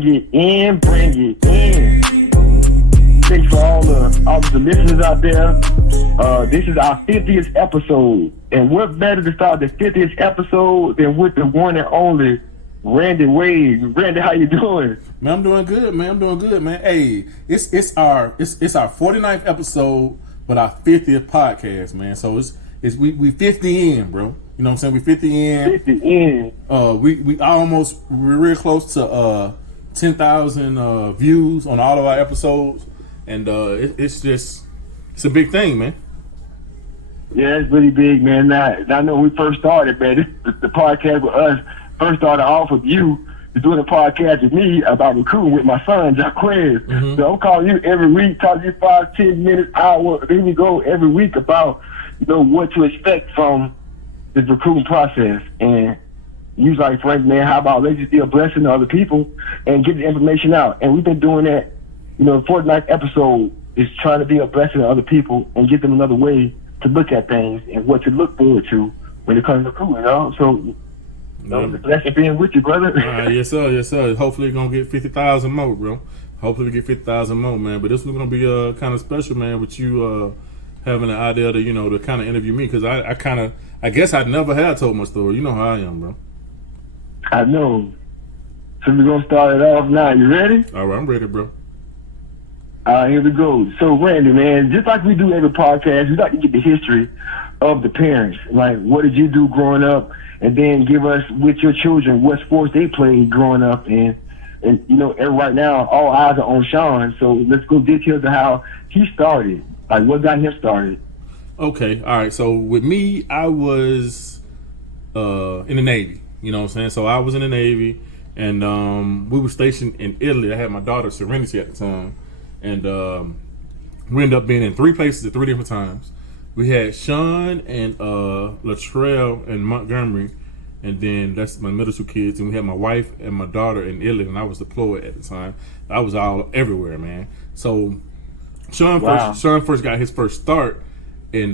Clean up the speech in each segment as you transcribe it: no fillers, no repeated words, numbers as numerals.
bring it in, bring it in. Thanks for all the listeners out there. This is our 50th episode. And what better to start the 50th episode than with the one and only Randy Wade. Randy, how you doing? Man, I'm doing good, man. Hey, it's our 49th episode, but our 50th podcast, man. So we 50 in, bro. You know what I'm saying? We 50 in. 50 in. We're real close to 10,000 views on all of our episodes, and it's a big thing, man. Yeah, it's really big, man. Now, I know when we first started, man, the podcast with us first started off with you doing a podcast with me about recruiting with my son, Jaquez. Mm-hmm. So I'm calling you every week, talking to you 5-10 minutes, hour. There we go every week about, what to expect from the recruiting process. And you was like, Frank, man, how about let's just be a blessing to other people and get the information out. And we've been doing that, the 49th episode is trying to be a blessing to other people and give them another way to look at things and what to look forward to when it comes to recruiting, So, it's a blessing being with you, brother. Yes, sir. Hopefully, we're going to get 50,000 more, bro. Hopefully, we get 50,000 more, man. But this was going to be kind of special, man, with you having an idea to, to kind of interview me. Because I guess I never had told my story. You know how I am, bro. I know. So, we're going to start it off now. You ready? All right, I'm ready, bro. All right, here we go. So, Randy, man, just like we do every podcast, we like to get the history of the parents. Like, what did you do growing up? And then give us, with your children, what sports they played growing up. And right now, all eyes are on Shaun. So let's go details of how he started. Like, what got him started? Okay, all right. So with me, I was in the Navy. You know what I'm saying? So I was in the Navy, and we were stationed in Italy. I had my daughter, Serenity, at the time. And we ended up being in 3 places at 3 different times. We had Shaun and Latrell in Montgomery, and then that's my middle school kids. And we had my wife and my daughter in Italy, and I was deployed at the time. I was all everywhere, man. So Shaun first got his first start in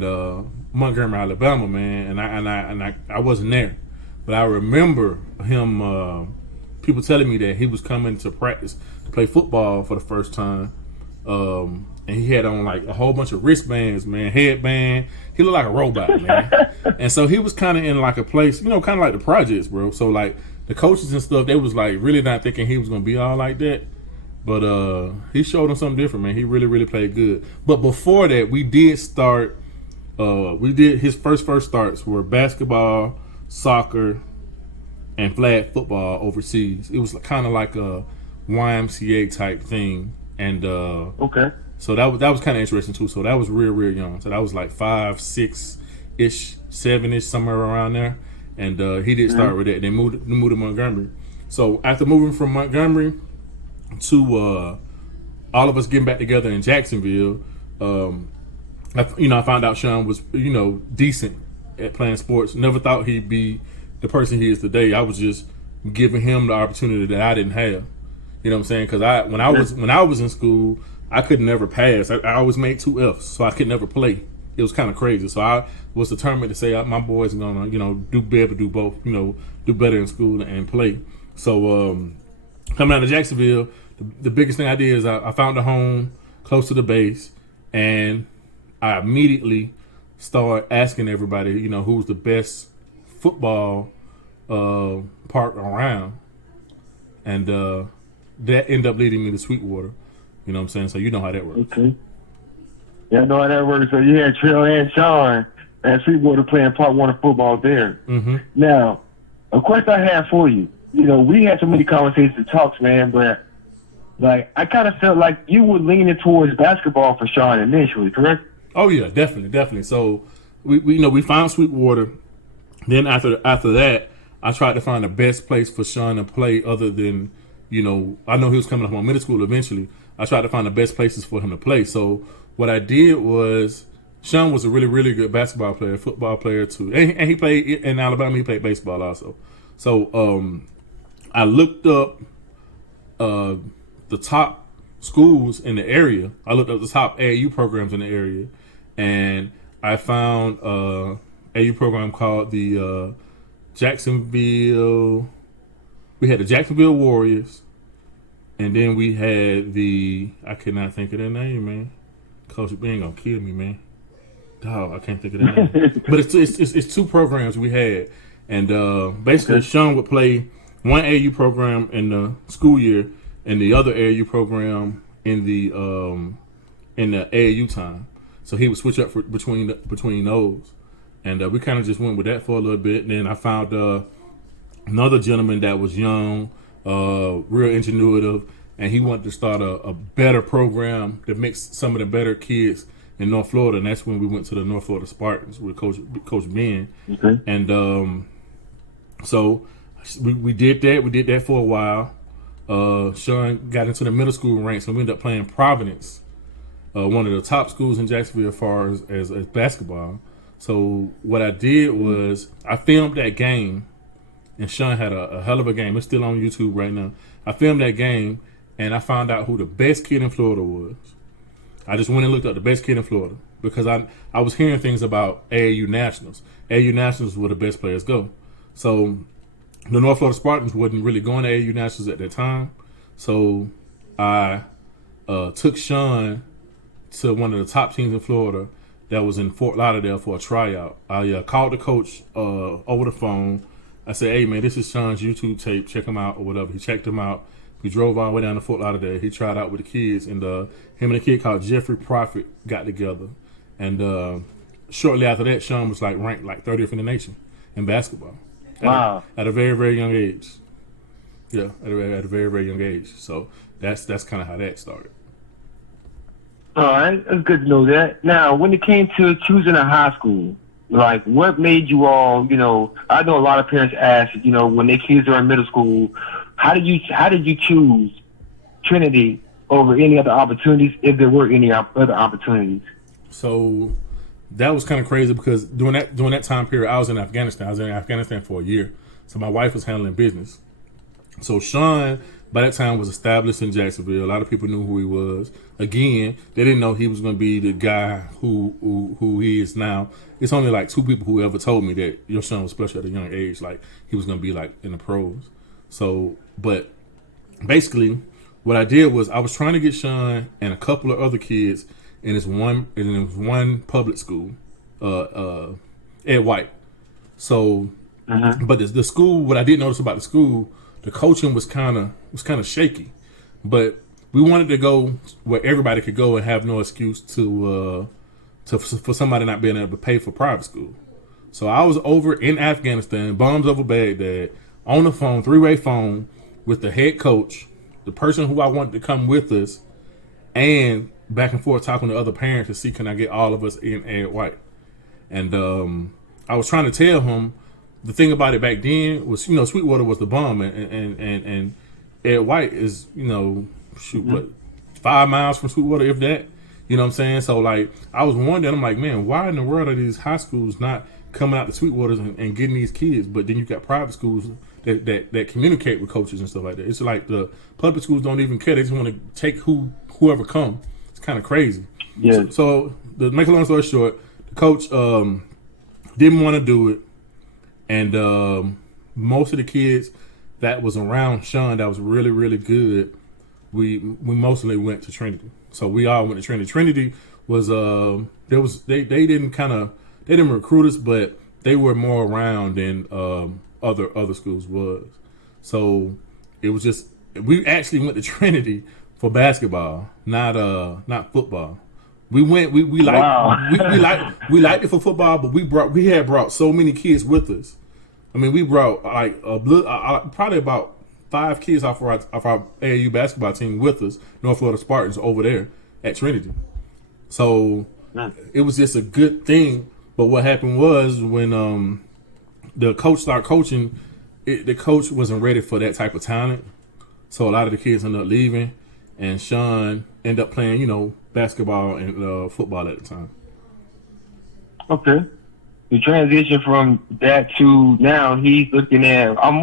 Montgomery, Alabama, man, and I wasn't there, but I remember him. People telling me that he was coming to practice to play football for the first time. And he had on like a whole bunch of wristbands, man, headband. He looked like a robot, man. And so he was kind of in like a place, kind of like the projects, bro. So like the coaches and stuff, they was like really not thinking he was gonna be all like that. But he showed them something different, man. He really, really played good. But before that, we did start. We did his first starts were basketball, soccer, and flag football overseas. It was kind of like a YMCA type thing, and okay. So that was kind of interesting too. So that was real young. So that was like 5, 6-ish, 7-ish, somewhere around there. And he did start with that. They moved to Montgomery. So after moving from Montgomery to all of us getting back together in Jacksonville, I found out Shaun was decent at playing sports. Never thought he'd be the person he is today. I was just giving him the opportunity that I didn't have. You know what I'm saying? Because when I was in school, I could never pass. I always made 2 Fs, so I could never play. It was kind of crazy. So I was determined to say my boys are gonna, do better, do both, do better in school and play. So coming out of Jacksonville, the biggest thing I did is I found a home close to the base, and I immediately started asking everybody, who's the best football park around, and that ended up leading me to Sweetwater. You know what I'm saying? So you know how that works. Okay. Yeah, I know how that works. So you had Latrell and Shaun at Sweetwater playing part 1 of football there. Mm-hmm. Now, a question I have for you. We had so many conversations and talks, man, but like I kind of felt like you were leaning towards basketball for Shaun initially, correct? Oh yeah, definitely. So we found Sweetwater. Then after that, I tried to find the best place for Shaun to play other than, I know he was coming up on middle school eventually. I tried to find the best places for him to play. So what I did was, Shaun was a really, really good basketball player, football player too. And he played in Alabama, he played baseball also. So I looked up the top schools in the area. I looked up the top AAU programs in the area, and I found AAU program called the Jacksonville. We had the Jacksonville Warriors, And then we had I could not think of their name, man. Coach B ain't gonna kill me, man. Dog, I can't think of their name. But it's two programs we had. And basically, Shaun would play one AAU program in the school year and the other AAU program in the AAU time. So he would switch up between those. And we kind of just went with that for a little bit. And then I found another gentleman that was young, real ingenuitive, and he wanted to start a better program that mixed some of the better kids in North Florida. And that's when we went to the North Florida Spartans with Coach Ben. Okay. And so we did that. We did that for a while. Shaun got into the middle school ranks, and we ended up playing Providence, one of the top schools in Jacksonville as far as basketball. So what I did was I filmed that game, and Shaun had a hell of a game. It's still on YouTube right now. I filmed that game, and I found out who the best kid in Florida was. I just went and looked up the best kid in Florida because I was hearing things about AAU Nationals. AAU Nationals where the best players go. So the North Florida Spartans wasn't really going to AAU Nationals at that time. So I took Shaun to one of the top teams in Florida that was in Fort Lauderdale for a tryout. I called the coach over the phone. I said, hey, man, this is Shaun's YouTube tape. Check him out or whatever. He checked him out. We drove all the way down to Fort Lauderdale. He tried out with the kids, and him and a kid called Jeffrey Prophet got together. And shortly after that, Shaun was ranked 30th in the nation in basketball. Wow. At a very, very young age. Yeah, at a very, very young age. So that's kind of how that started. All right, that's good to know that. Now, when it came to choosing a high school, what made you all, I know a lot of parents ask, when their kids are in middle school, how did you choose Trinity over any other opportunities, if there were any other opportunities? So that was kind of crazy because during that time period, I was in Afghanistan. I was in Afghanistan for a year. So my wife was handling business. So Shaun, by that time, was established in Jacksonville. A lot of people knew who he was. Again, they didn't know he was going to be the guy who he is now. It's only two people who ever told me that your son was special at a young age. He was going to be in the pros. So, but basically, what I did was I was trying to get Shaun and a couple of other kids in this one public school, Ed White. So, but the school, what I did notice about the school, the coaching was kind of shaky, but we wanted to go where everybody could go and have no excuse for somebody not being able to pay for private school. So I was over in Afghanistan, bombs over Baghdad, on the phone, three-way phone with the head coach, the person who I wanted to come with us, and back and forth talking to other parents to see can I get all of us in Ed White. And I was trying to tell him the thing about it back then was, Sweetwater was the bomb, and Ed White is, 5 miles from Sweetwater, if that. You know what I'm saying? So, I was wondering, I'm like, man, why in the world are these high schools not coming out to Sweetwaters and getting these kids? But then you got private schools that communicate with coaches and stuff like that. It's like the public schools don't even care. They just want to take whoever come. It's kind of crazy. Yeah. So to make a long story short, the coach didn't want to do it. And most of the kids that was around Shaun that was really, really good, we mostly went to Trinity. So we all went to Trinity. Trinity was they didn't recruit us, but they were more around than other schools was. So it was just we actually went to Trinity for basketball, not football. We went we liked it for football, but we had brought so many kids with us. I mean, we brought probably about 5 kids off our AAU basketball team with us, North Florida Spartans, over there at Trinity. So it was just a good thing. But what happened was when the coach started coaching, the coach wasn't ready for that type of talent. So a lot of the kids ended up leaving, and Shaun ended up playing, basketball and football at the time. Okay. The transition from that to now, he's looking at. I'm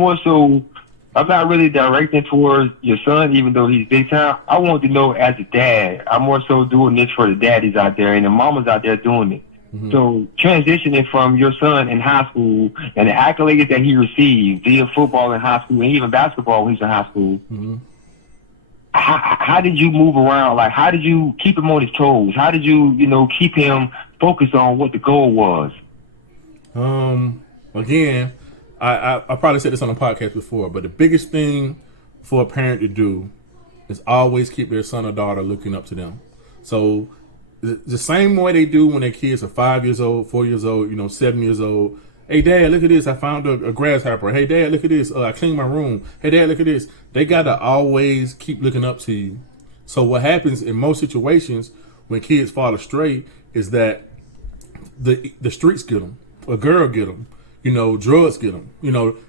not really directing towards your son, even though he's big time. I want to know as a dad. I'm more so doing this for the daddies out there and the mamas out there doing it. Mm-hmm. So transitioning from your son in high school and the accolades that he received via football in high school and even basketball when he's in high school, how did you move around? Like, how did you keep him on his toes? How did you, keep him focused on what the goal was? Again, I probably said this on a podcast before, but the biggest thing for a parent to do is always keep their son or daughter looking up to them. So the same way they do when their kids are 5 years old, 4 years old, 7 years old. Hey, Dad, look at this. I found a grasshopper. Hey, Dad, look at this. I cleaned my room. Hey, Dad, look at this. They got to always keep looking up to you. So what happens in most situations when kids fall astray is that the streets get them. A girl get them. Drugs get them.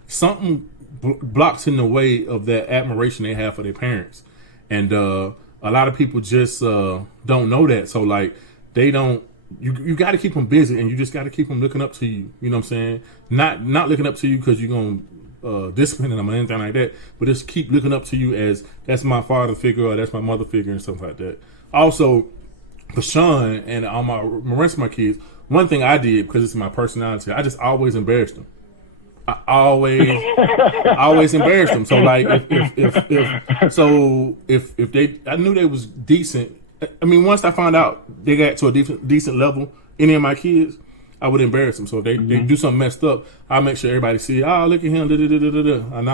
Something blocks in the way of that admiration they have for their parents. And a lot of people just don't know that. So, like, they don't. You got to keep them busy, and you just got to keep them looking up to you. You know what I'm saying? Not looking up to you because you're gonna discipline them or anything like that, but just keep looking up to you as that's my father figure or that's my mother figure and stuff like that. Also, for Shaun and all my rest of my kids, one thing I did because it's my personality, I just always embarrassed them. I always embarrassed them. So like if they, I knew they was decent. I mean, once I found out they got to a decent level, any of my kids, I would embarrass them. So if they do something messed up, I'll make sure everybody see, oh, look at him, da, da, da, da, da. And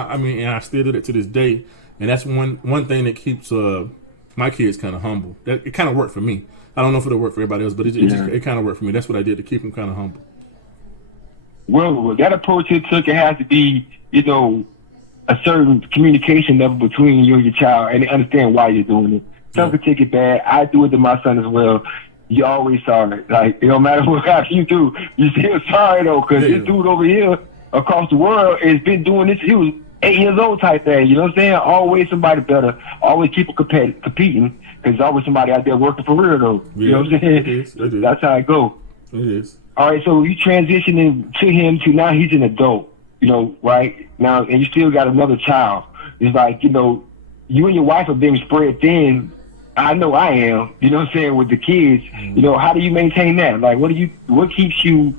I still do it to this day. And that's one thing that keeps my kids kind of humble. It kind of worked for me. I don't know if it'll work for everybody else, but it kind of worked for me. That's what I did to keep them kind of humble. Well, that approach you took, it has to be, a certain communication level between you and your child, and they understand why you're doing it. Some can take it bad. I do it to my son as well. You always sorry. Like, it don't matter what you do, you still sorry though, because this dude over here across the world has been doing this. He was 8 years old type thing. You know what I'm saying? Always somebody better. Always people competing, because there's always somebody out there working for real though. Yeah, you know what I'm saying? It is. That's how it go. It is. All right, so you transitioning to him to now he's an adult, right? Now, and you still got another child. It's like, you and your wife are being spread thin. I know I am, you know what I'm saying, with the kids. How do you maintain that? Like, what keeps you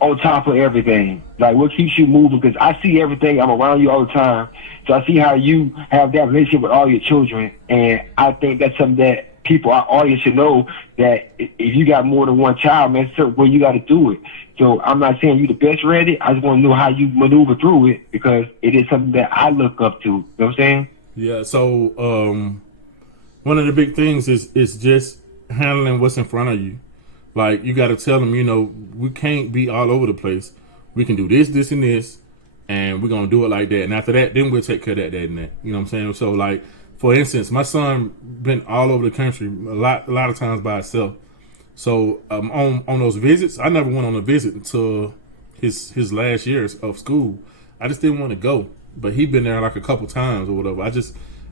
on top of everything? Like, what keeps you moving? Because I see everything. I'm around you all the time. So I see how you have that relationship with all your children. And I think that's something that our audience should know, that if you got more than one child, man, well, you got to do it. So I'm not saying you the best at it. I just want to know how you maneuver through it, because it is something that I look up to. You know what I'm saying? Yeah. So one of the big things is just handling what's in front of you. Like, you got to tell them, we can't be all over the place. We can do this, this, and this, and we're going to do it like that. And after that, then we'll take care of that and that. You know what I'm saying? So, like, for instance, my son been all over the country a lot of times by himself. So on those visits, I never went on a visit until his last years of school. I just didn't want to go, but he'd been there like a couple times or whatever.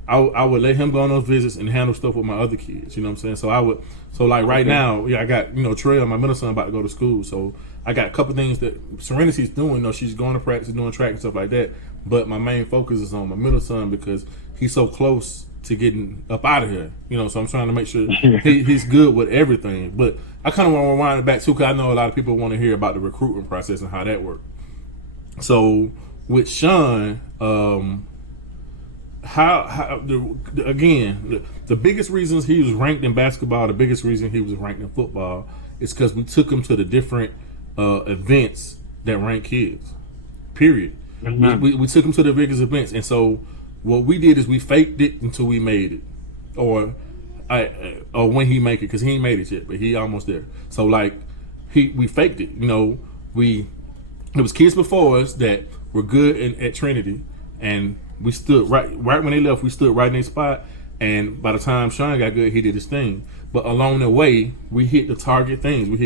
I would let him go on those visits and handle stuff with my other kids. You know what I'm saying? So like right now, I got Trail, my middle son, about to go to school. So I got a couple things that Serenity's doing. She's going to practice, doing track and stuff like that. But my main focus is on my middle son, because he's so close to getting up out of here, so I'm trying to make sure he's good with everything. But I kind of want to rewind it back too, because I know a lot of people want to hear about the recruitment process and how that worked. So with Shaun, the biggest reasons he was ranked in basketball, the biggest reason he was ranked in football, is because we took him to the different events that rank kids. Period. Mm-hmm. We took him to the biggest events, and so what we did is we faked it until we made it, or when he make it, because he ain't made it yet, but he almost there. So like we faked it. It was kids before us that were good at Trinity, and we stood right when they left. We stood right in their spot, and by the time Shaun got good, he did his thing. But along the way, we hit the target things. We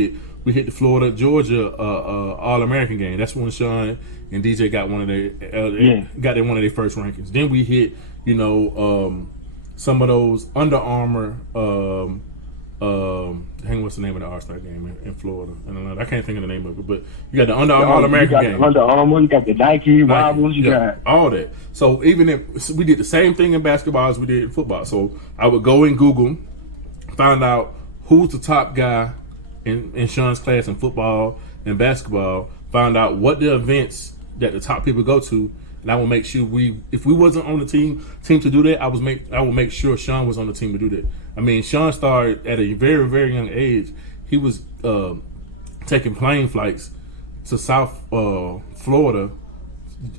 hit the Florida Georgia All-American game. That's when Shaun and DJ got one of their first rankings. Then we hit some of those Under Armour. What's the name of the All-Star game in Florida? I can't think of the name of it, but you got the Under Armour All-American game. Under Armour, you got the Nike Wobbles, you got all that. So even if we did the same thing in basketball as we did in football. So I would go and Google, find out who's the top guy in Shaun's class in football and basketball, find out what the events that the top people go to, and I will make sure if we wasn't on the team to do that, I will make sure Shaun was on the team to do that. I mean, Shaun started at a very, very young age. He was taking plane flights to South Florida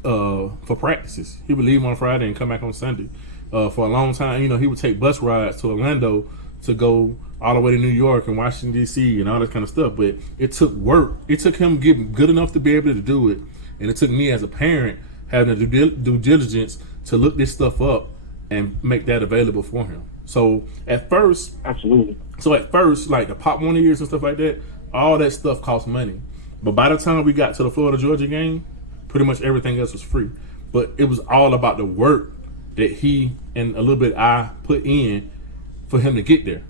for practices. He would leave on Friday and come back on Sunday. For a long time, he would take bus rides to Orlando to go all the way to New York and Washington, D.C. and all that kind of stuff. But it took work. It took him getting good enough to be able to do it. And it took me as a parent having to do due diligence to look this stuff up and make that available for him. So at first, absolutely. Like the Pop Warner years and stuff like that, all that stuff cost money. But by the time we got to the Florida-Georgia game, pretty much everything else was free. But it was all about the work that he and a little bit I put in for him to get there.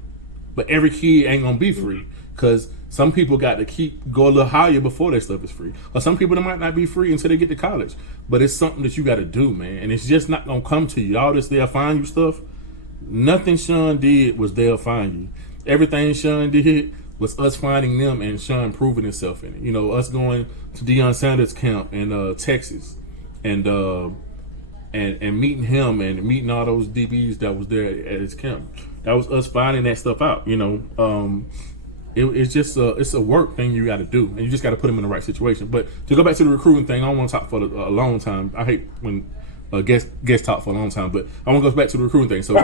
But every kid ain't gonna be free, because some people got to go a little higher before that stuff is free. Or some people that might not be free until they get to college. But it's something that you got to do, man. And it's just not gonna come to you. All this they'll find you stuff. Nothing Shaun did was they'll find you. Everything Shaun did was us finding them and Shaun proving himself in it. Us going to Deion Sanders camp in Texas and meeting him and meeting all those DBs that was there at his camp. That was us finding that stuff out. It's just it's a work thing you got to do, and you just got to put them in the right situation. But to go back to the recruiting thing, I don't want to talk for a long time. I hate when guest talk for a long time, but I want to go back to the recruiting thing. So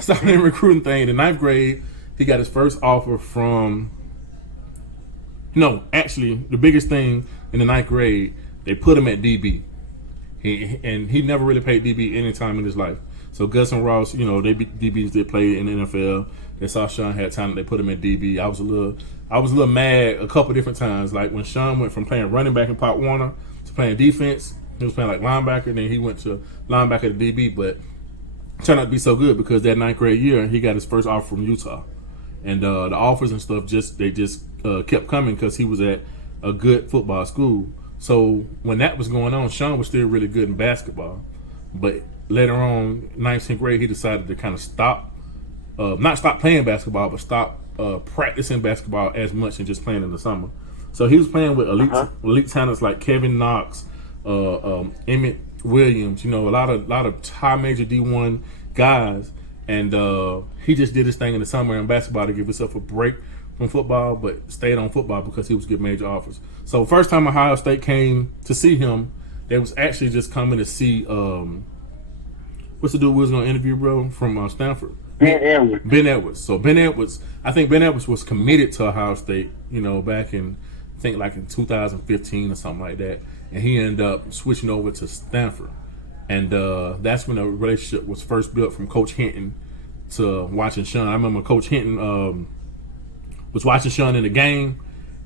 starting the recruiting thing, in 9th grade, he got his first offer from. No, actually, the biggest thing in the 9th grade, they put him at DB. He never really played DB any time in his life. So Gus and Ross, they DBs that played in the NFL. They saw Shaun had talent. They put him at DB. I was a little mad a couple different times. Like when Shaun went from playing running back in Pop Warner to playing defense. He was playing like linebacker. Then he went to linebacker to DB. But it turned out to be so good because that 9th grade year, he got his first offer from Utah. And the offers and stuff just kept coming because he was at a good football school. So when that was going on, Shaun was still really good in basketball. But later on, 9th, 10th grade, he decided to kind of not stop playing basketball, but stop practicing basketball as much and just playing in the summer. So he was playing with elite talents like Kevin Knox, Emmett Williams, a lot of high major D1 guys. And he just did his thing in the summer in basketball to give himself a break from football, but stayed on football because he was getting major offers. So first time Ohio State came to see him, they was actually just coming to see what's the dude we was going to interview, bro, from Stanford? Ben Edwards. Ben Edwards. So I think Ben Edwards was committed to Ohio State, back in, I think like in 2015 or something like that. And he ended up switching over to Stanford. And that's when the relationship was first built from Coach Hinton to watching Shaun. I remember Coach Hinton was watching Shaun in the game,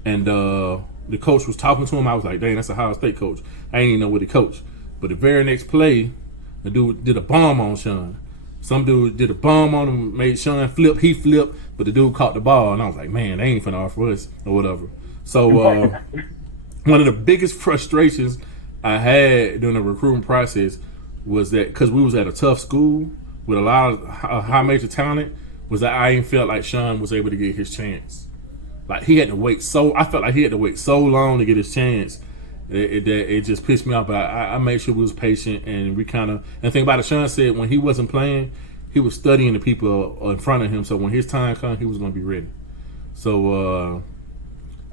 and the coach was talking to him. I was like, dang, that's a Ohio State coach. I didn't even know what he coached. But the very next play, the dude did a bomb on Shaun. Some dude did a bomb on him, made Shaun flip. He flipped, but the dude caught the ball. And I was like, man, they ain't finna offer us or whatever. So one of the biggest frustrations I had during the recruiting process was that because we was at a tough school with a lot of high major talent, was that I ain't felt like Shaun was able to get his chance. Like I felt like he had to wait so long to get his chance. It just pissed me off. But I made sure we was patient, and we and the thing about it, Shaun said when he wasn't playing, he was studying the people in front of him. So when his time comes, he was going to be ready. So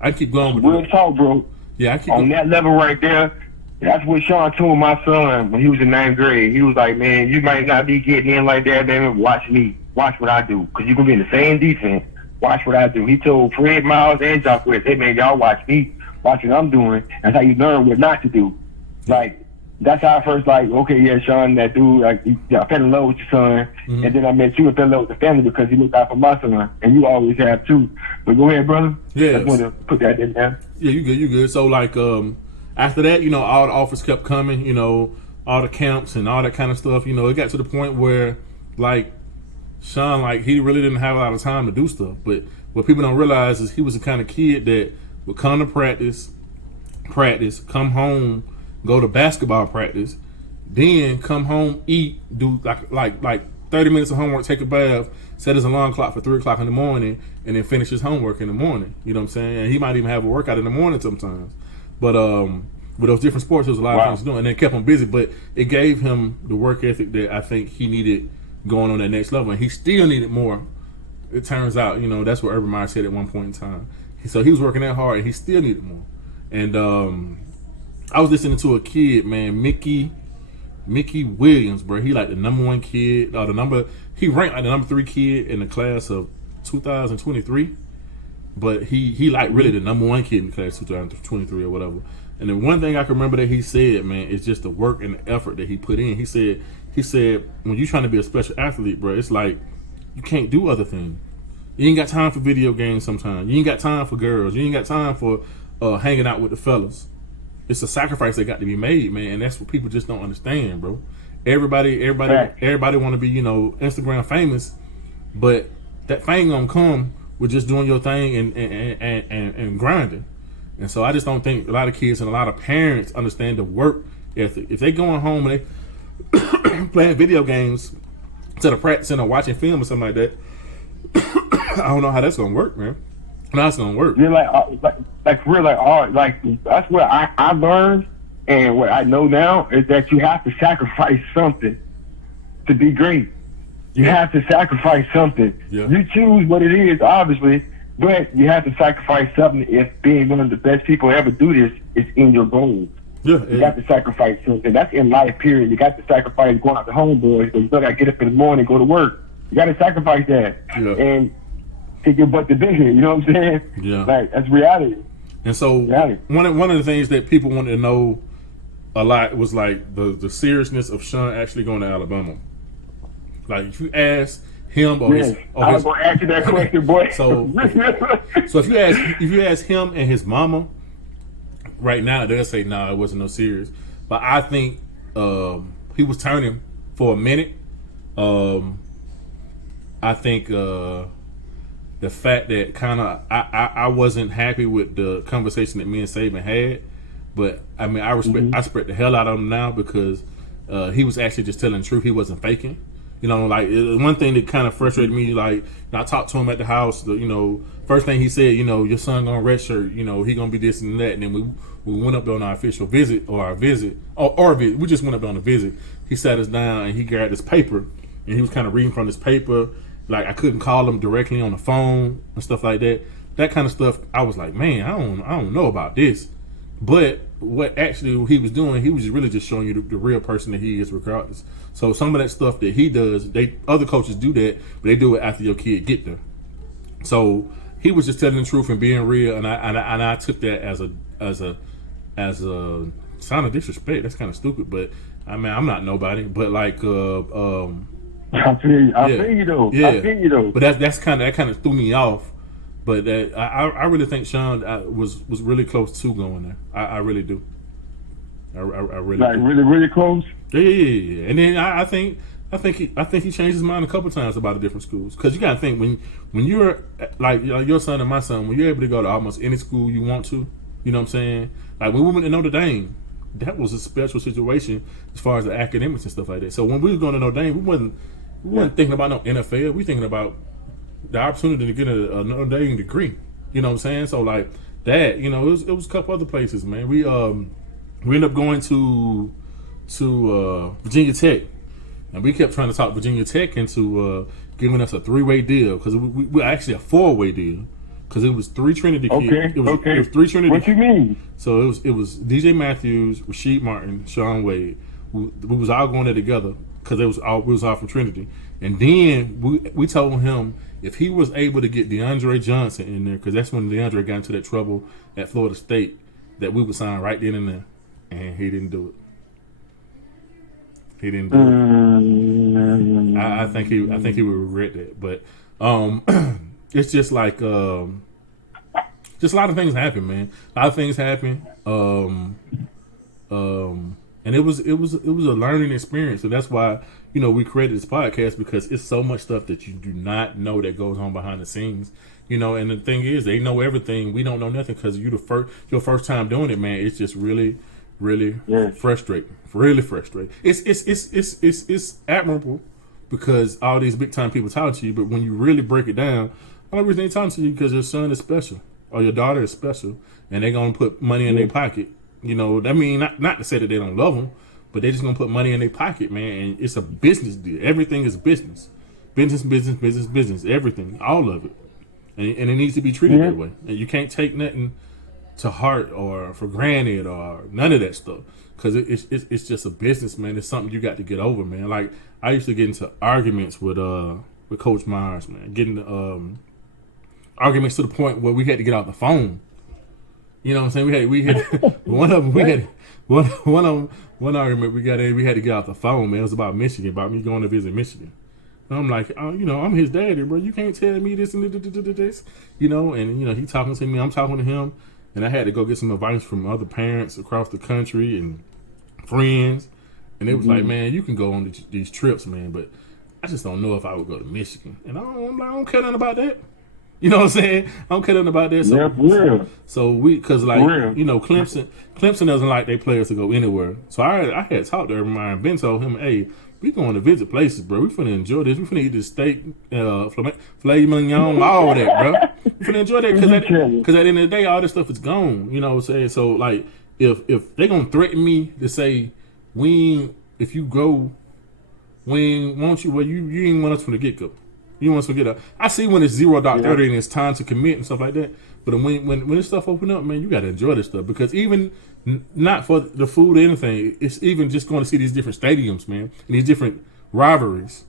I keep going with real talk, bro. Yeah, I keep on that level right there. That's what Shaun told my son when he was in 9th grade. He was like, man, you might not be getting in like that, man. Watch me. Watch what I do. Because you're going to be in the same defense. Watch what I do. He told Fred, Miles, and Jacques, hey, man, y'all watch me. Watch what I'm doing. That's how you learn what not to do. Like, that's how I first, okay, yeah, Shaun, that dude, I fell in love with your son. Mm-hmm. And then I met you and fell in love with the family because he looked out for my son. And you always have, too. But go ahead, brother. Yeah. I just want to put that in there. Yeah, you good. So, after that, all the offers kept coming, all the camps and all that kind of stuff. It got to the point where, Shaun, he really didn't have a lot of time to do stuff. But what people don't realize is he was the kind of kid that would come to practice, come home, go to basketball practice, then come home, eat, do like 30 minutes of homework, take a bath, set his alarm clock for 3 o'clock in the morning, and then finish his homework in the morning. You know what I'm saying? And he might even have a workout in the morning sometimes. But with those different sports, there was a lot of things to do, and it kept him busy. But it gave him the work ethic that I think he needed going on that next level, and he still needed more. It turns out, you know, that's what Urban Meyer said at one point in time. So he was working that hard, and he still needed more. And I was listening to a kid, man, Mickey Williams, bro. He like the #1 kid, he ranked like the #3 kid in the class of 2023. But he like really the #1 kid in the class 2023 or whatever. And the one thing I can remember that he said, man, is just the work and the effort that he put in. He said when you're trying to be a special athlete, bro, it's like you can't do other things. You ain't got time for video games sometimes. You ain't got time for girls. You ain't got time for hanging out with the fellas. It's a sacrifice that got to be made, man, and that's what people just don't understand, bro. Everybody want to be, you know, Instagram famous, but that fame gonna come with just doing your thing and grinding. And so I just don't think a lot of kids and a lot of parents understand the work ethic. If they going home and they playing video games instead of practicing or watching film or something like that, I don't know how that's gonna work, man. How it's gonna work. Yeah, like that's what I learned, and what I know now is that you have to sacrifice something to be great. You have to sacrifice something. Yeah. You choose what it is, obviously, but you have to sacrifice something if being one of the best people ever do this is in your goals. Yeah, you have to sacrifice something. That's in life, period. You got to sacrifice going out to homeboys, but you still got to get up in the morning, go to work. You got to sacrifice that. Yeah. And take your butt to business, you know what I'm saying? Yeah. Like, that's reality. And so one of the things that people wanted to know a lot was like the seriousness of Shaun actually going to Alabama. Like if you ask him or his, I was gonna ask you that question, boy. So if you ask him and his mama right now, they'll say nah, it wasn't no serious. But I think he was turning for a minute. I think the fact that kind of I wasn't happy with the conversation that me and Saban had, but I mean I respect the hell out of him now because he was actually just telling the truth. He wasn't faking. You know, like one thing that kind of frustrated me, like I talked to him at the house. You know, first thing he said, you know, your son gonna redshirt. You know, he gonna be this and that. And then we went up on our official visit or visit. We just went up on a visit. He sat us down and he grabbed his paper and he was kind of reading from this paper. Like I couldn't call him directly on the phone and stuff like that. That kind of stuff. I was like, man, I don't know about this. But what actually he was doing, he was really just showing you the real person that he is, regardless. So some of that stuff that he does, other coaches do that, but they do it after your kid get there. So he was just telling the truth and being real, and I took that as a sign of disrespect. That's kind of stupid, but I mean I'm not nobody. But like I feel you though. But that kind of threw me off. But I really think Shaun was really close to going there. I really do. I really like do. really close. Yeah. And then I think he changed his mind a couple times about the different schools. Because you gotta think when you're like your son and my son, when you're able to go to almost any school you want to, you know what I'm saying? Like when we went to Notre Dame, that was a special situation as far as the academics and stuff like that. So when we was going to Notre Dame, we wasn't thinking about no NFL. We thinking about the opportunity to get a Notre Dame degree. You know what I'm saying? So like that, you know, it was a couple other places, man. We ended up going to Virginia Tech, and we kept trying to talk Virginia Tech into giving us a 3-way deal because we actually a 4-way deal because it was 3 Trinity kids. It was 3 Trinity. What you mean? So it was DJ Matthews, Rasheed Martin, Shaun Wade. We was all going there together because we was all from Trinity. And then we told him if he was able to get DeAndre Johnson in there, because that's when DeAndre got into that trouble at Florida State, that we would sign right then and there. And he didn't do it. I think he would regret that. But it's just like just a lot of things happen, man. A lot of things happen. And it was a learning experience, and that's why, you know, we created this podcast, because it's so much stuff that you do not know that goes on behind the scenes, you know. And the thing is, they know everything. We don't know nothing because your first time doing it, man. It's just really frustrating. Really frustrating. It's admirable because all these big time people talk to you, but when you really break it down, the only reason they talk to you because your son is special or your daughter is special, and they're gonna put money in their pocket. You know, I mean, not to say that they don't love them, but they're just gonna put money in their pocket, man. And it's a business deal. Everything is business, business. Everything, all of it, and it needs to be treated that way. And you can't take nothing to heart or for granted or none of that stuff, because it's just a business, man. It's something you got to get over, man. Like I used to get into arguments with Coach Myers, man, getting arguments to the point where we had to get out the phone. You know what I'm saying? We had one of them. We had one argument we got in. We had to get out the phone, man. It was about Michigan, about me going to visit Michigan. And I'm like, you know, I'm his daddy, bro. You can't tell me this and this, you know. And you know, he talking to me, I'm talking to him. And I had to go get some advice from other parents across the country and friends. And it was like, man, you can go on these trips, man, but I just don't know if I would go to Michigan. And I don't care nothing about that. You know what I'm saying? I don't care nothing about that. So, because you know, Clemson doesn't like their players to go anywhere. So I had talked to everybody and Ben told him, hey, we going to visit places, bro. We finna enjoy this. We finna eat this steak, filet mignon, all of that, bro. We finna enjoy that because at the end of the day, all this stuff is gone. You know what I'm saying? So, like, if they're going to threaten me to say, if you go, we ain't want you, well, you ain't want us from the get-go. You want us to get up. I see when it's 0:30 and it's time to commit and stuff like that. But when this stuff open up, man, you got to enjoy this stuff, because even not for the food or anything, it's even just going to see these different stadiums, man, and these different rivalries.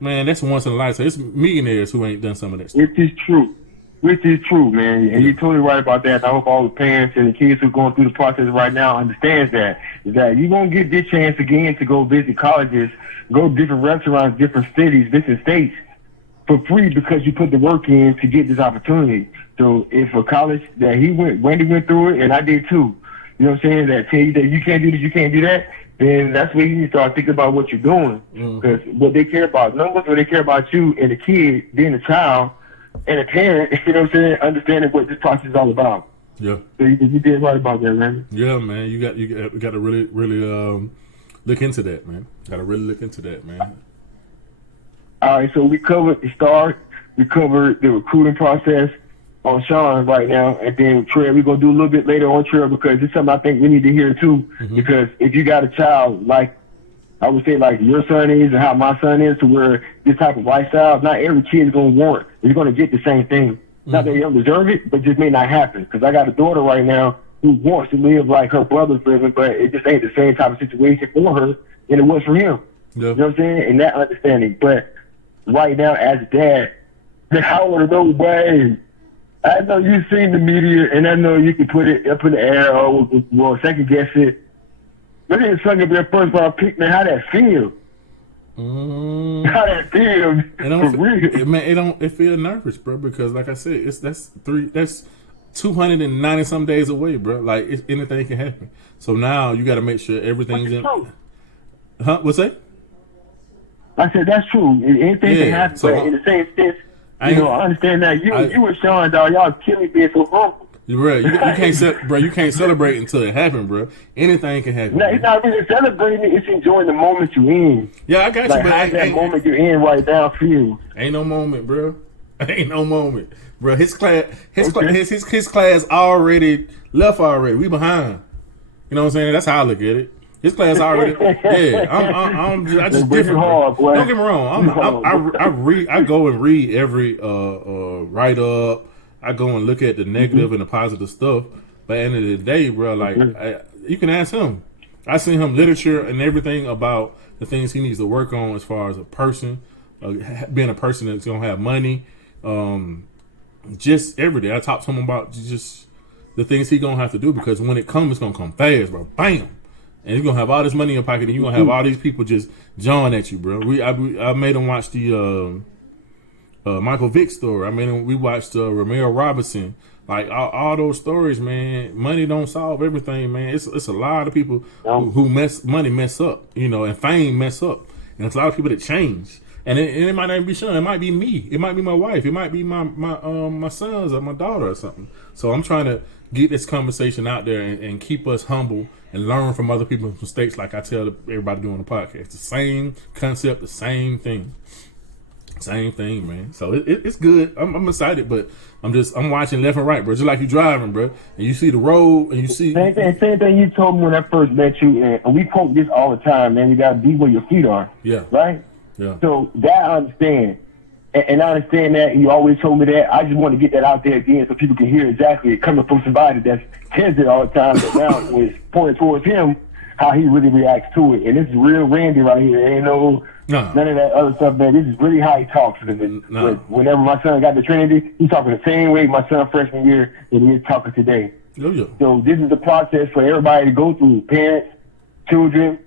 Man, that's once in a lifetime. It's millionaires who ain't done some of that stuff. Which is true, man. And you're totally right about that. I hope all the parents and the kids who are going through the process right now understands that you're going to get this chance again to go visit colleges, go to different restaurants, different cities, different states, for free, because you put the work in to get this opportunity. So if a college that Wendy went through it, and I did too, you know what I'm saying, that tell you that you can't do this, you can't do that, then that's where you need to start thinking about what you're doing. Because what they care about, numbers, what they care about you and the kid, being a child, and a parent, you know what I'm saying, understanding what this process is all about. Yeah. So you did right about that, man. Yeah, man. You got to really look into that, man. Got to really look into that, man. All right, so we covered the start, we covered the recruiting process on Shaun right now, and then Trail, we're going to do a little bit later on Trail, because it's something I think we need to hear too, because if you got a child, like I would say like your son is and how my son is, to where this type of lifestyle, not every kid is going to get the same thing. Not that they don't deserve it, but just may not happen, because I got a daughter right now who wants to live like her brother's living, but it just ain't the same type of situation for her than it was for him. You know what I'm saying? And that understanding. But right now, as a dad, I want to know, boy, I know you've seen the media, and I know you can put it up in the air or second guess it. But then son of your first round pick, man, how that feel? How that feel? It feel nervous, bro, because like I said, that's 290 some days away, bro. Like anything can happen. So now you got to make sure everything's in. Huh? What's that? I said that's true. Anything can happen, so, but in the same sense, I understand that you and Shaun, dog, y'all killing me being so humble. Bro, you can't celebrate until it happened, bro. Anything can happen. No, it's not really celebrating. It's enjoying the moment you're in. Yeah, I got you, but how that moment you're in right now feels. Ain't no moment, bro. Ain't no moment, bro. His class already left already. We behind. You know what I'm saying? That's how I look at it. His class already. Yeah, I'm just different. Hard, don't get me wrong. I go and read every write up. I go and look at the negative and the positive stuff. But at the end of the day, bro, like you can ask him. I seen him literature and everything about the things he needs to work on as far as a person, being a person that's gonna have money. Just every day, I talk to him about just the things he gonna have to do, because when it comes, it's gonna come fast, bro. Bam. And you're going to have all this money in your pocket, and you're going to have all these people just jawing at you, bro. I made him watch the Michael Vick story. We watched Romeo Robinson. Like, all those stories, man, money don't solve everything, man. It's a lot of people who mess up, and fame mess up. And it's a lot of people that change. And it might not be Shaun. It might be me. It might be my wife. It might be my sons or my daughter or something. So I'm trying to get this conversation out there and keep us humble and learn from other people's mistakes, like I tell everybody doing the podcast. The same concept, the same thing. Same thing, man. So it's good. I'm excited, but I'm watching left and right, bro. Just like you driving, bro, and you see the road, and you see same thing you told me when I first met you, and we quote this all the time, man. You gotta be where your feet are. Yeah. Right. Yeah. So that I understand, and I understand that. You always told me that. I just want to get that out there again so people can hear exactly it coming from somebody that says it all the time. But now it's pointed towards him, how he really reacts to it, and this is real Randy right here. Ain't none of that other stuff, man. This is really how he talks. Whenever my son got to Trinity, he's talking the same way my son freshman year that he is talking today. Yeah. So this is the process for everybody to go through. Parents, children,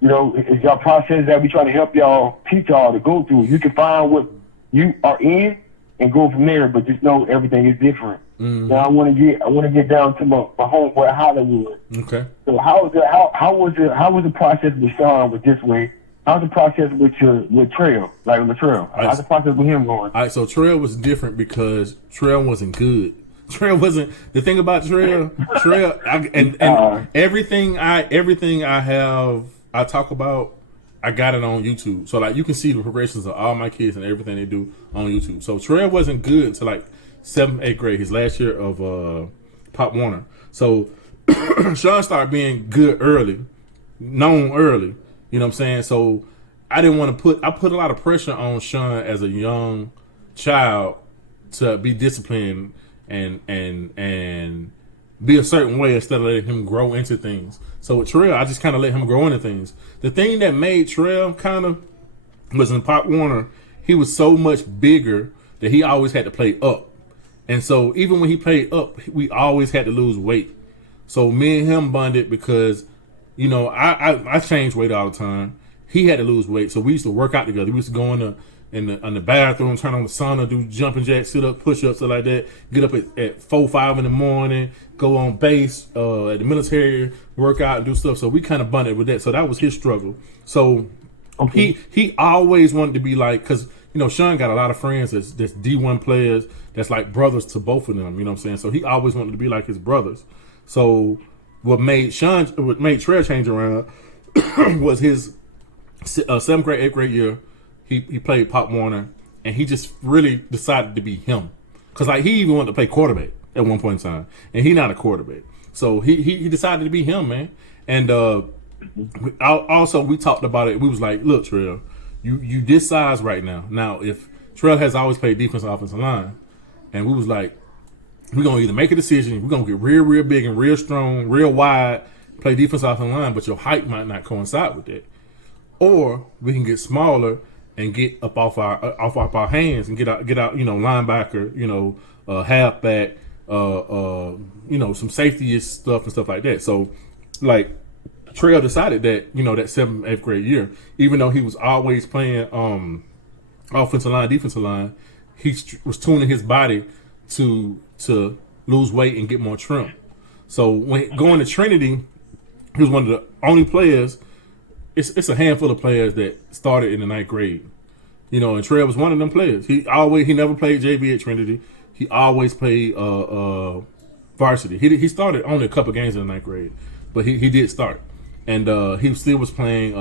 it's y'all process that we try to help y'all, teach y'all to go through. You can find what you are in and go from there, but just know everything is different. Mm-hmm. Now I want to get down to my homeboy Hollywood. Okay. So how was the process with Shaun with this way? How's the process with Latrell? Like Latrell? How's the process with him going? All right, so Trail was different because Trail wasn't good. Trail wasn't the thing about Trail. And everything I talk about, I got it on YouTube. So like you can see the progressions of all my kids and everything they do on YouTube. So Trail wasn't good until like 7th, 8th grade, his last year of Pop Warner. So Shaun started being good early, known early. You know what I'm saying? So I didn't want to I put a lot of pressure on Shaun as a young child to be disciplined and be a certain way instead of letting him grow into things. So with Trail, I just kind of let him grow into things. The thing that made Trail kind of was in Pop Warner, he was so much bigger that he always had to play up. And so even when he played up, we always had to lose weight. So me and him bonded because I changed weight all the time. He had to lose weight, so we used to work out together. We used to go in the bathroom, turn on the sauna, do jumping jacks, sit up, push ups, stuff like that. Get up at 4, 5 in the morning, go on base at the military, work out and do stuff. So we kind of bonded with that. So that was his struggle. So he always wanted to be like, because Shaun got a lot of friends that's D1 players, that's like brothers to both of them. You know what I'm saying? So he always wanted to be like his brothers. So what made Trail change around was his 7th grade, 8th grade year. He played Pop Warner, and he just really decided to be him. Because like he even wanted to play quarterback at one point in time, and he's not a quarterback. So he decided to be him, man. And also we talked about it. We was like, look, Trail, you this size right now. Now if Trail has always played defense, offensive line, and we was like, we're going to either make a decision, we're going to get real, real big and real strong, real wide, play defense off the line, but your height might not coincide with that. Or we can get smaller and get up off our hands and get out, linebacker, halfback, some safety stuff and stuff like that. So, like, Trail decided that, that 7th, 8th grade year, even though he was always playing offensive line, defensive line, he was tuning his body to lose weight and get more trim. So when going to Trinity, he was one of the only players. It's a handful of players that started in the 9th grade, and Trail was one of them players. He never played JV at Trinity. He always played varsity. He started only a couple games in the 9th grade, but he did start, and he still was playing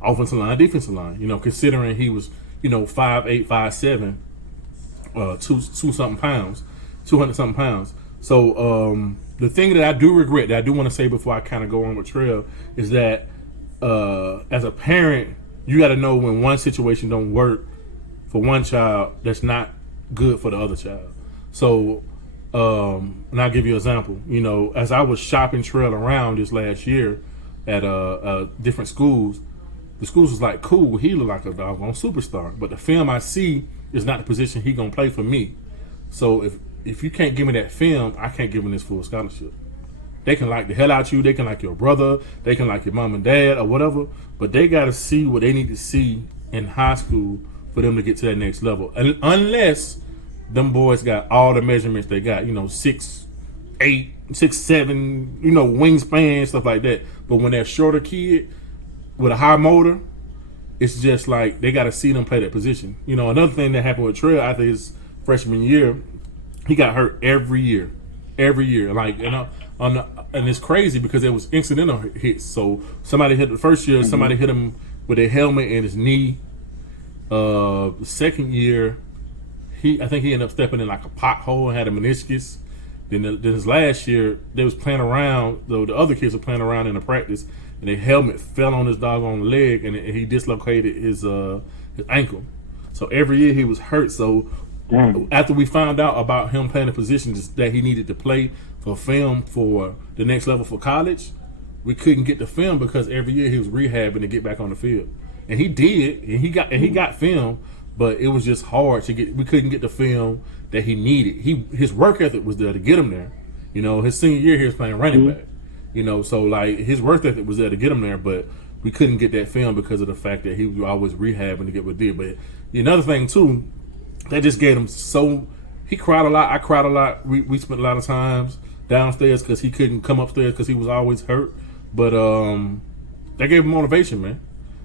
offensive line, defensive line. Considering he was 5'8", 5'7", 200-something pounds. So the thing that I do regret, that I do want to say before I kind of go on with Trail, is that as a parent, you got to know when one situation don't work for one child, that's not good for the other child. So, and I'll give you an example. As I was shopping Trail around this last year at different schools, the schools was like, cool, he look like a doggone superstar, but the film I see is not the position he gonna play for me. So if you can't give me that film, I can't give him this full scholarship. They can like the hell out you, they can like your brother, they can like your mom and dad or whatever, but they gotta see what they need to see in high school for them to get to that next level. And unless them boys got all the measurements they got, 6'8", 6'7", wingspan, stuff like that. But when they're shorter kid with a high motor, it's just like they got to see them play that position. Another thing that happened with Trail after his freshman year, he got hurt every year. Like, and it's crazy because it was incidental hits. So somebody hit the first year, somebody hit him with a helmet in his knee. The second year, I think he ended up stepping in like a pothole and had a meniscus. Then his last year, they was playing around. The other kids were playing around in the practice, and their helmet fell on his doggone leg, and he dislocated his ankle. So every year he was hurt. So after we found out about him playing a position that he needed to play for film for the next level for college, we couldn't get the film because every year he was rehabbing to get back on the field. And he did, and he got film, but it was just hard to get. We couldn't get the film that he needed. His work ethic was there to get him there. You know, his senior year he was playing running back. You know, so like his work ethic was there to get him there, but we couldn't get that film because of the fact that he was always rehabbing to get what did. But another thing too, that just gave him so. He cried a lot. I cried a lot. We spent a lot of times downstairs because he couldn't come upstairs because he was always hurt. But that gave him motivation, man.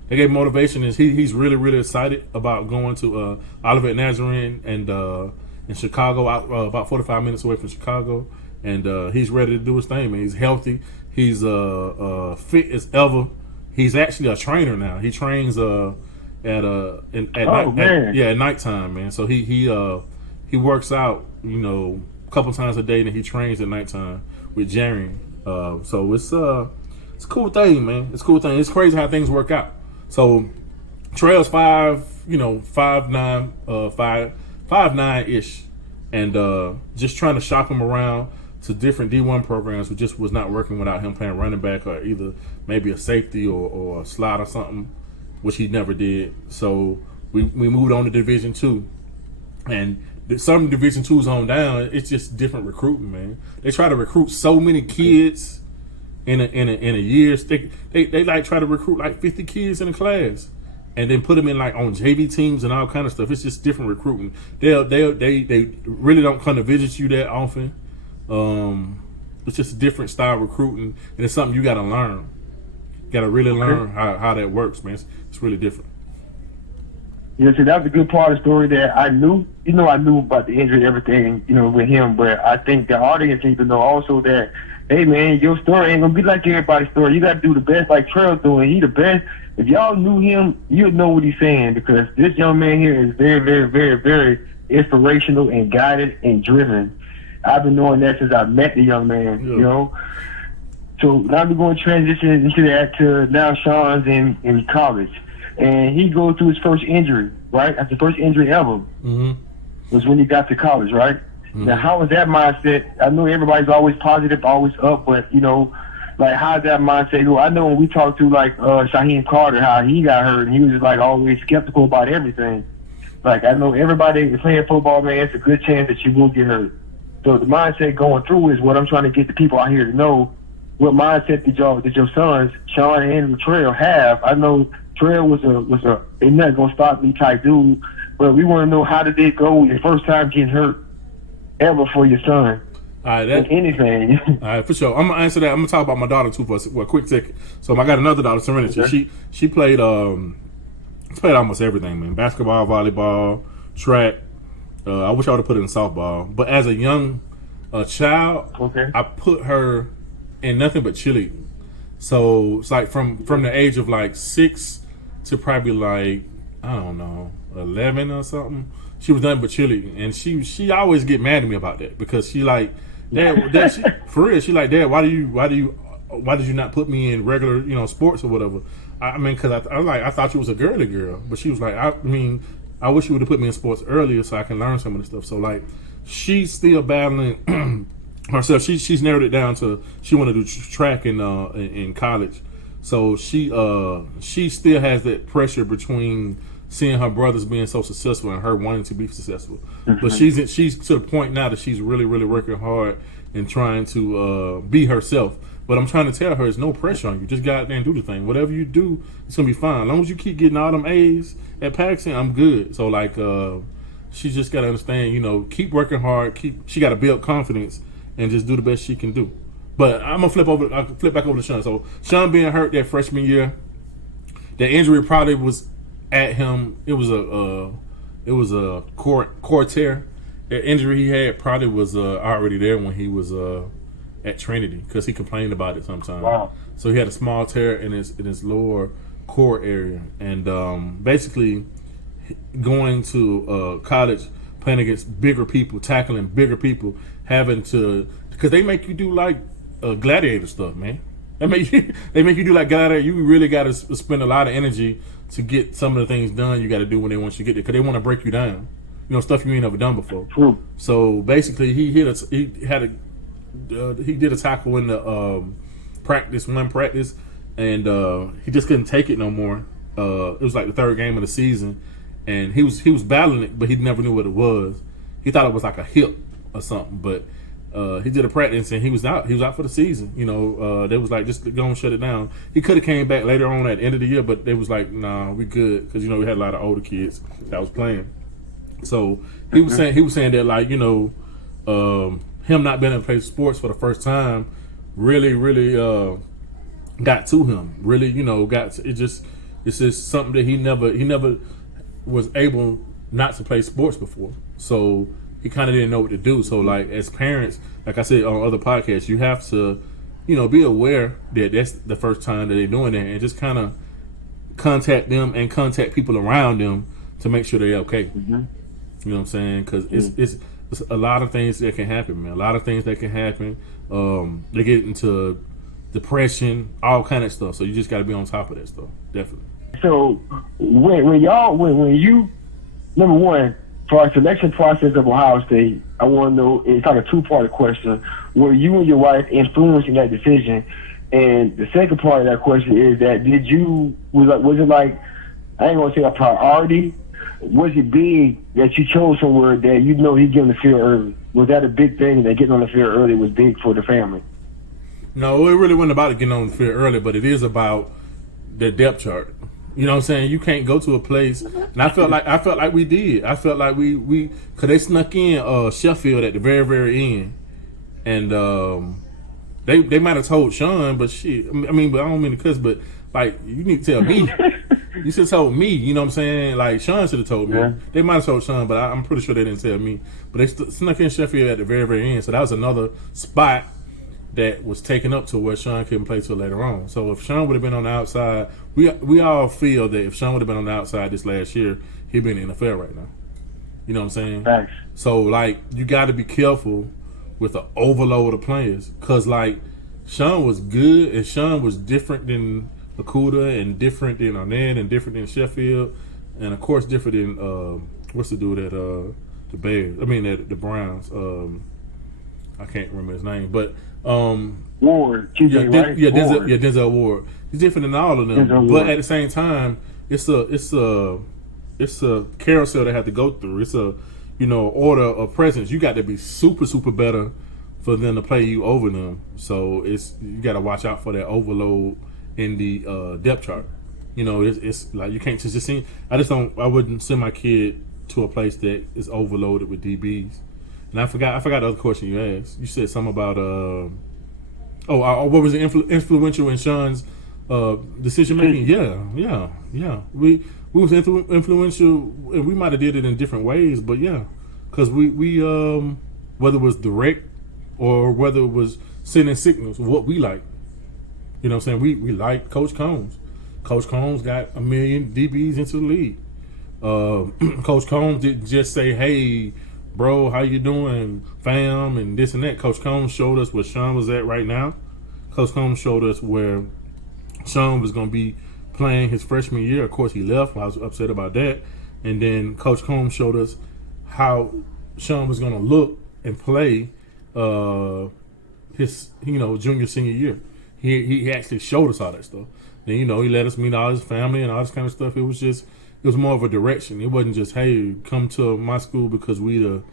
They gave him motivation. He's really, really excited about going to Olivet Nazarene and in Chicago, about 45 minutes away from Chicago. And he's ready to do his thing, man. He's healthy. He's fit as ever. He's actually a trainer now. He trains at nighttime, man. So he works out, you know, a couple times a day, and he trains at nighttime with Jerry. So it's a cool thing, man. It's a cool thing. It's crazy how things work out. So Trail's 5'9" ish, and just trying to shop him around to different D1 programs, who just was not working without him playing running back or either maybe a safety or a slot or something, which he never did. So we moved on to Division II, and some Division IIs on down, it's just different recruiting, man. They try to recruit so many kids in a year. They like try to recruit like 50 kids in a class, and then put them in like on JV teams and all kind of stuff. It's just different recruiting. They really don't come to visit you that often. It's just a different style of recruiting, and it's something you got to learn. You got to really learn how that works, man. It's really different. Yeah, so that was a good part of the story that I knew. You know, I knew about the injury and everything, you know, with him, but I think the audience needs to know also that, hey, man, your story ain't going to be like everybody's story. You got to do the best like Trail's doing. He the best. If y'all knew him, you'd know what he's saying, because this young man here is very, very, very, very inspirational and guided and driven. I've been knowing that since I met the young man, you know. So now we're going to transition into that to now Shaun's in college. And he goes through his first injury, right? That's the first injury ever. Was when he got to college, right? Now, how was that mindset? I know everybody's always positive, always up, but, you know, like, how's that mindset go? I know when we talked to, like, Shaheem Carter, how he got hurt, and he was just, like, always skeptical about everything. Like, I know everybody is playing football, man, it's a good chance that you will get hurt. So the mindset going through is what I'm trying to get the people out here to know. What mindset did your sons, Shaun and Latrell, have? I know Latrell was a ain't nothing gonna stop me type dude, but we want to know, how did it go your first time getting hurt ever for your son? All right, anything. All right, for sure. I'm gonna answer that. I'm gonna talk about my daughter too for a quick second. So I got another daughter, Serenity. Okay. She played almost everything, man. Basketball, volleyball, track. I wish I would have put it in softball, but as a young child, I put her in nothing but cheerleading. So it's like from the age of like 6 to probably like, I don't know, 11 or something, she was nothing but cheerleading. And she always get mad at me about that, because she like, Dad, for real, she like, Dad, why did you not put me in regular, you know, sports or whatever? I mean, because I thought you was a girly girl, but she was like, I wish you would have put me in sports earlier so I can learn some of the stuff. So like, she's still battling herself. She's narrowed it down to she want to do track in college. So she still has that pressure between seeing her brothers being so successful and her wanting to be successful. But she's to the point now that she's really, really working hard and trying to be herself. But I'm trying to tell her, there's no pressure on you. Just go out there and do the thing. Whatever you do, it's gonna be fine. As long as you keep getting all them A's at Paxton, I'm good. So like, she just gotta understand, you know, keep working hard. She gotta build confidence and just do the best she can do. But I'm gonna flip back over to Shaun. So Shaun being hurt that freshman year, the injury probably was at him. It was a core tear. The injury he had probably was already there when he was at Trinity, because he complained about it sometimes. Wow. So he had a small tear in his lower core area, and basically going to college, playing against bigger people, tackling bigger people, having to, because they make you do like gladiator stuff, man. They make you do like gladiator. You really got to spend a lot of energy to get some of the things done you got to do when they want you to get there, because they want to break you down. You know, stuff you ain't never done before. True. So basically, he did a tackle in the one practice, and he just couldn't take it no more. It was like the third game of the season, and he was battling it, but he never knew what it was. He thought it was like a hip or something, but he did a practice and he was out. He was out for the season. You know, they was like, just go and shut it down. He could have came back later on at the end of the year, but they was like, nah, we good, because you know we had a lot of older kids that was playing. So he was saying that, like, you know, him not being able to play sports for the first time really got to him. Really, you know, it's just something that he never was able not to play sports before. So he kind of didn't know what to do. So, like, as parents, like I said on other podcasts, you have to, you know, be aware that that's the first time that they're doing that, and just kind of contact them and contact people around them to make sure they're okay. Mm-hmm. You know what I'm saying? Because it's a lot of things that can happen, man. A lot of things that can happen. They get into depression, all kind of stuff. So you just got to be on top of that stuff, definitely. So when you, number one, for our selection process of Ohio State, I want to know, it's like a two-part question. Were you and your wife influencing that decision? And the second part of that question is that was it like, I ain't gonna say a priority, was it big that you chose somewhere that you know he'd get on the field early? Was that a big thing, that getting on the field early was big for the family? No, it really wasn't about getting on the field early, but it is about the depth chart. You know what I'm saying? You can't go to a place, and I felt like we did. I felt like we because they snuck in Sheffield at the very, very end, and they might have told Shaun, but shit. I mean, but I don't mean to cuss, but like, you need to tell me. You should have told me. You know what I'm saying? Like, Shaun should have told me. Yeah. They might have told Shaun, but I'm pretty sure they didn't tell me. But they snuck in Sheffield at the very, very end, so that was another spot that was taken up to where Shaun couldn't play till later on. So if Shaun would have been on the outside, we all feel that if Shaun would have been on the outside this last year, he'd been in the NFL right now. You know what I'm saying? Thanks. So, like, you got to be careful with the overload of players, because, like, Shaun was good, and Shaun was different than Lakuta, and different than Arnett, and different than Sheffield, and of course different than what's the dude at the Bears? I mean, at the Browns. I can't remember his name, but Ward, right? Denzel Ward. He's different than all of them, but at the same time, it's a carousel they have to go through. It's a, you know, order of presence. You got to be super, super better for them to play you over them. So you got to watch out for that overload in the depth chart. You know, it's like, you can't just see. I wouldn't send my kid to a place that is overloaded with DBs. And I forgot the other question you asked. You said something about what was the influential in Shaun's decision making? Yeah. We was influential, and we might have did it in different ways, but yeah, because we whether it was direct or whether it was sending signals of what we like. You know what I'm saying? We like Coach Combs. Coach Combs got 1 million DBs into the league. Coach Combs didn't just say, hey, bro, how you doing, fam, and this and that. Coach Combs showed us where Shaun was at right now. Coach Combs showed us where Shaun was going to be playing his freshman year. Of course, he left. I was upset about that. And then Coach Combs showed us how Shaun was going to look and play his, junior, senior year. He actually showed us all that stuff. Then, he let us meet all his family and all this kind of stuff. It was more of a direction. It wasn't just, hey, come to my school because we the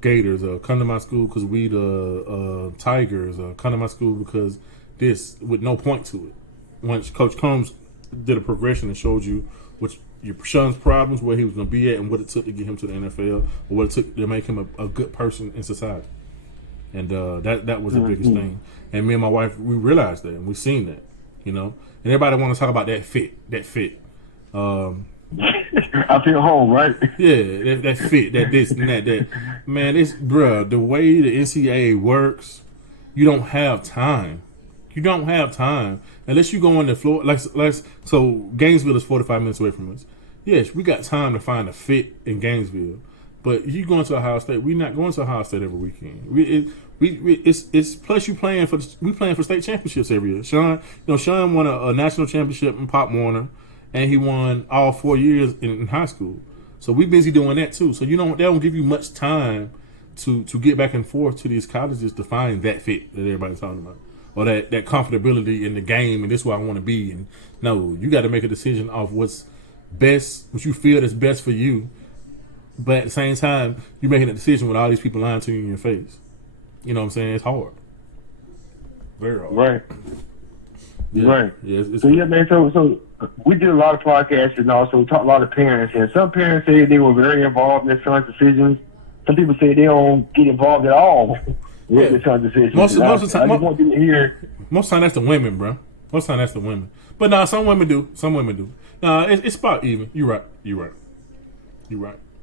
Gators, or come to my school because we the Tigers, or come to my school because this, with no point to it. Once Coach Combs did a progression and showed you what Shaun's problems, where he was going to be at, and what it took to get him to the NFL, or what it took to make him a good person in society. And that was the biggest thing. And me and my wife, we realized that, and we seen that, And everybody want to talk about that fit. I feel home, right? Yeah, that fit, that this and that. Man, the way the NCAA works, you don't have time. Unless you go into Florida. So Gainesville is 45 minutes away from us. yes, we got time to find a fit in Gainesville. But you going to Ohio State, we're not going to Ohio State every weekend. It's plus we playing for state championships every year. Shaun won a national championship in Pop Warner, and he won all 4 years in high school. So we busy doing that too. So they don't give you much time to get back and forth to these colleges to find that fit that everybody's talking about, or that comfortability in the game, and this is where I want to be. And no, you got to make a decision off what's best, what you feel is best for you. But at the same time, you're making a decision with all these people lying to you in your face. You know what I'm saying? It's hard. Very hard. Right. Yeah. Right. Yeah, so yeah, man. So we did a lot of podcasts and also talked a lot of parents, and some parents say they were very involved in their son's decisions. Some people say they don't get involved at all with their son's decisions. Most of the time, I just want you to hear. Most time that's the women, bro. Most time that's the women. But nah, some women do. Some women do. Nah, it's about even. You're right.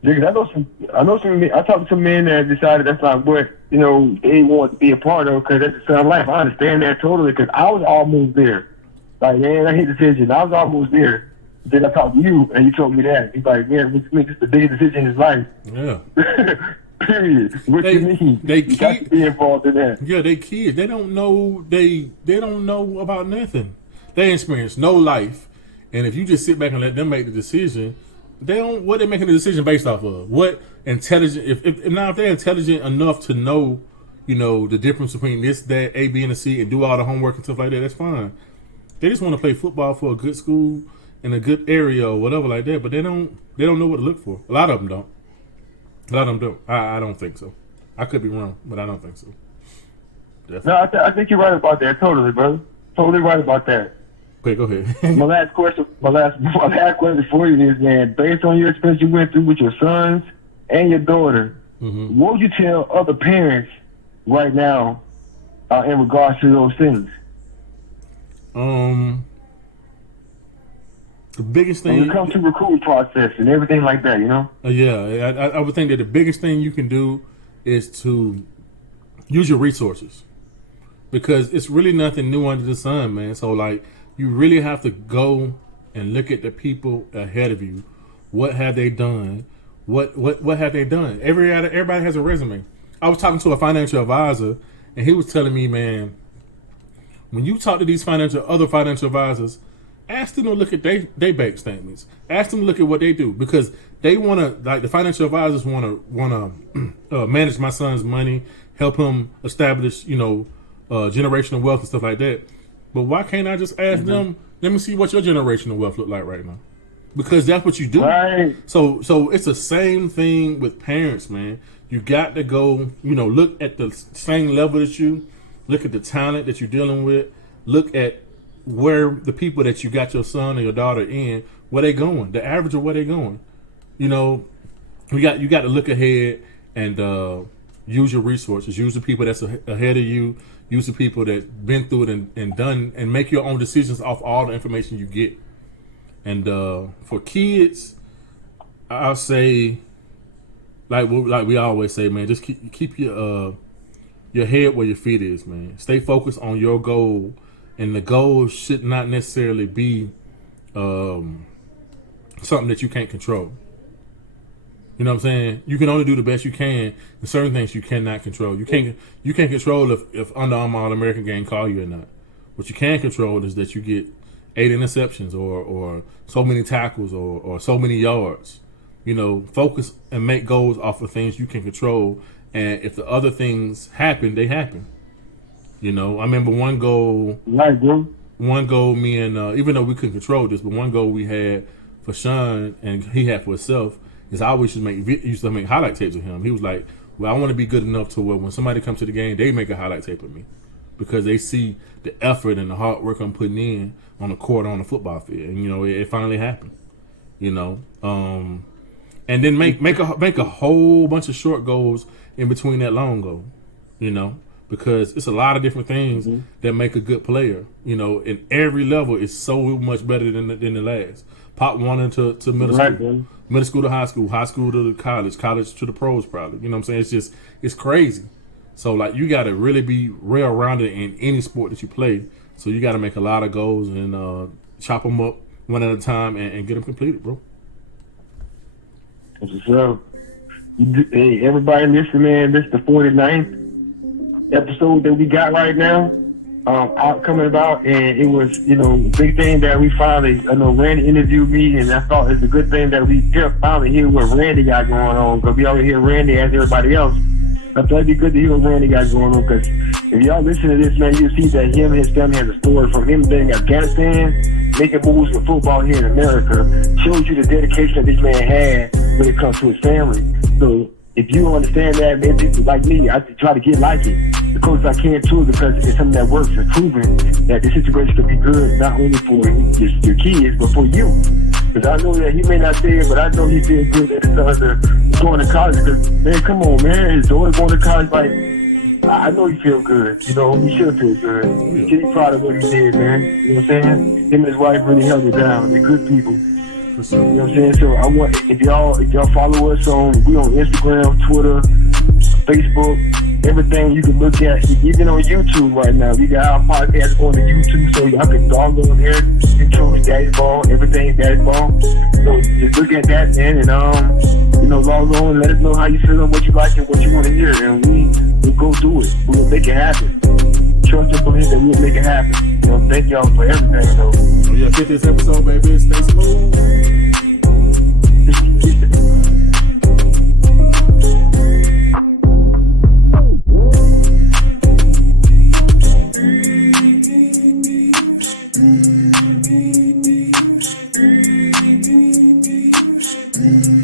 Because I know some. I talked to some men that decided that's not what they want to be a part of because that's the son life. I understand that totally because I was almost there. Like, man, I hate the decision. I was almost there. Then I talked to you and you told me that. He's like, man, this is the biggest decision in his life. Yeah. Period. What you mean? You got to be involved in that. Yeah, they kids. They don't know. They don't know about nothing. They experience no life, and if you just sit back and let them make the decision. They don't. What they're making the decision based off of? What intelligent? If they're intelligent enough to know, the difference between this, that, A, B, and a C, and do all the homework and stuff like that, that's fine. They just want to play football for a good school in a good area or whatever like that. But they don't know what to look for. A lot of them don't. I don't think so. I could be wrong, but I don't think so. Definitely. No, I think you're right about that. Totally, brother. Totally right about that. Okay, go ahead. my last question for you is, man, based on your experience you went through with your sons and your daughter, what would you tell other parents right now in regards to those things? The biggest thing when it comes to recruiting process and everything like that, Yeah, I would think that the biggest thing you can do is to use your resources because it's really nothing new under the sun, man. So like. You really have to go and look at the people ahead of you. What have they done? What have they done? Everybody has a resume. I was talking to a financial advisor, and he was telling me, man, when you talk to these other financial advisors, ask them to look at their bank statements. Ask them to look at what they do because they want to, like the financial advisors want to manage my son's money, help him establish, generational wealth and stuff like that. But why can't I just ask them, let me see what your generational wealth look like right now? Because that's what you do. Right. So it's the same thing with parents, man. You got to go, look at the same level as you, look at the talent that you're dealing with, look at where the people that you got your son or your daughter in, where they going, the average of where they going. You got to look ahead and use your resources, use the people that's ahead of you. Use the people that been through it and done, and make your own decisions off all the information you get. And for kids, I'll say, like we always say, man, just keep your head where your feet is, man. Stay focused on your goal, and the goal should not necessarily be something that you can't control. You know what I'm saying? You can only do the best you can, and certain things you cannot control. You can't control if Under Armour All-American game call you or not. What you can control is that you get 8 interceptions or so many tackles or so many yards. Focus and make goals off of things you can control. And if the other things happen, they happen. I remember one goal. Right, bro. One goal, me and even though we couldn't control this, but one goal we had for Shaun and he had for himself. Is I always used to make highlight tapes of him. He was like, well, I want to be good enough to where when somebody comes to the game, they make a highlight tape of me because they see the effort and the hard work I'm putting in on the court, on the football field. And, it finally happened, and then make a whole bunch of short goals in between that long goal, because it's a lot of different things that make a good player, and every level is so much better than the last. Pop 1 to middle school. Man. Middle school to high school to college to the pros probably. You know what I'm saying? It's crazy. So like you got to really be well-rounded in any sport that you play. So you got to make a lot of goals and chop them up one at a time and get them completed, bro. So, hey, everybody listen, man. This is the 49th episode that we got right now. Out coming about, and it was, big thing that we finally, Randy interviewed me, and I thought it's a good thing that we finally hear what Randy got going on, because we already hear Randy as everybody else. I thought it'd be good to hear what Randy got going on, because if y'all listen to this, man, you'll see that him and his family has a story from him being in Afghanistan, making moves with football here in America, shows you the dedication that this man had when it comes to his family. So if you don't understand that, maybe like me, I try to get like it the closest I can to it, because it's something that works. It's proven that the situation could be good not only for your kids, but for you. Because I know that he may not say it, but I know he feels good that his sons are going to college. Because, man, come on, man. His daughter going to college, like, I know he feel good. He should feel good. He should be proud of what he did, man. You know what I'm saying? Him and his wife really held it down. They're good people. You know what I'm saying? So I want, if y'all follow us we on Instagram, Twitter, Facebook, everything you can look at, even on YouTube right now. We got our podcast on the YouTube, so y'all can dog on there. YouTube, Daddy's Ball, everything Daddy's Ball. So just look at that, man, and log on and let us know how you feel and what you like and what you want to hear, and we'll go do it. We'll make it happen. Trust and believe that we'll make it happen. Thank y'all for everything, though. Oh yeah, get this episode, baby. Stay smooth. Mm-hmm.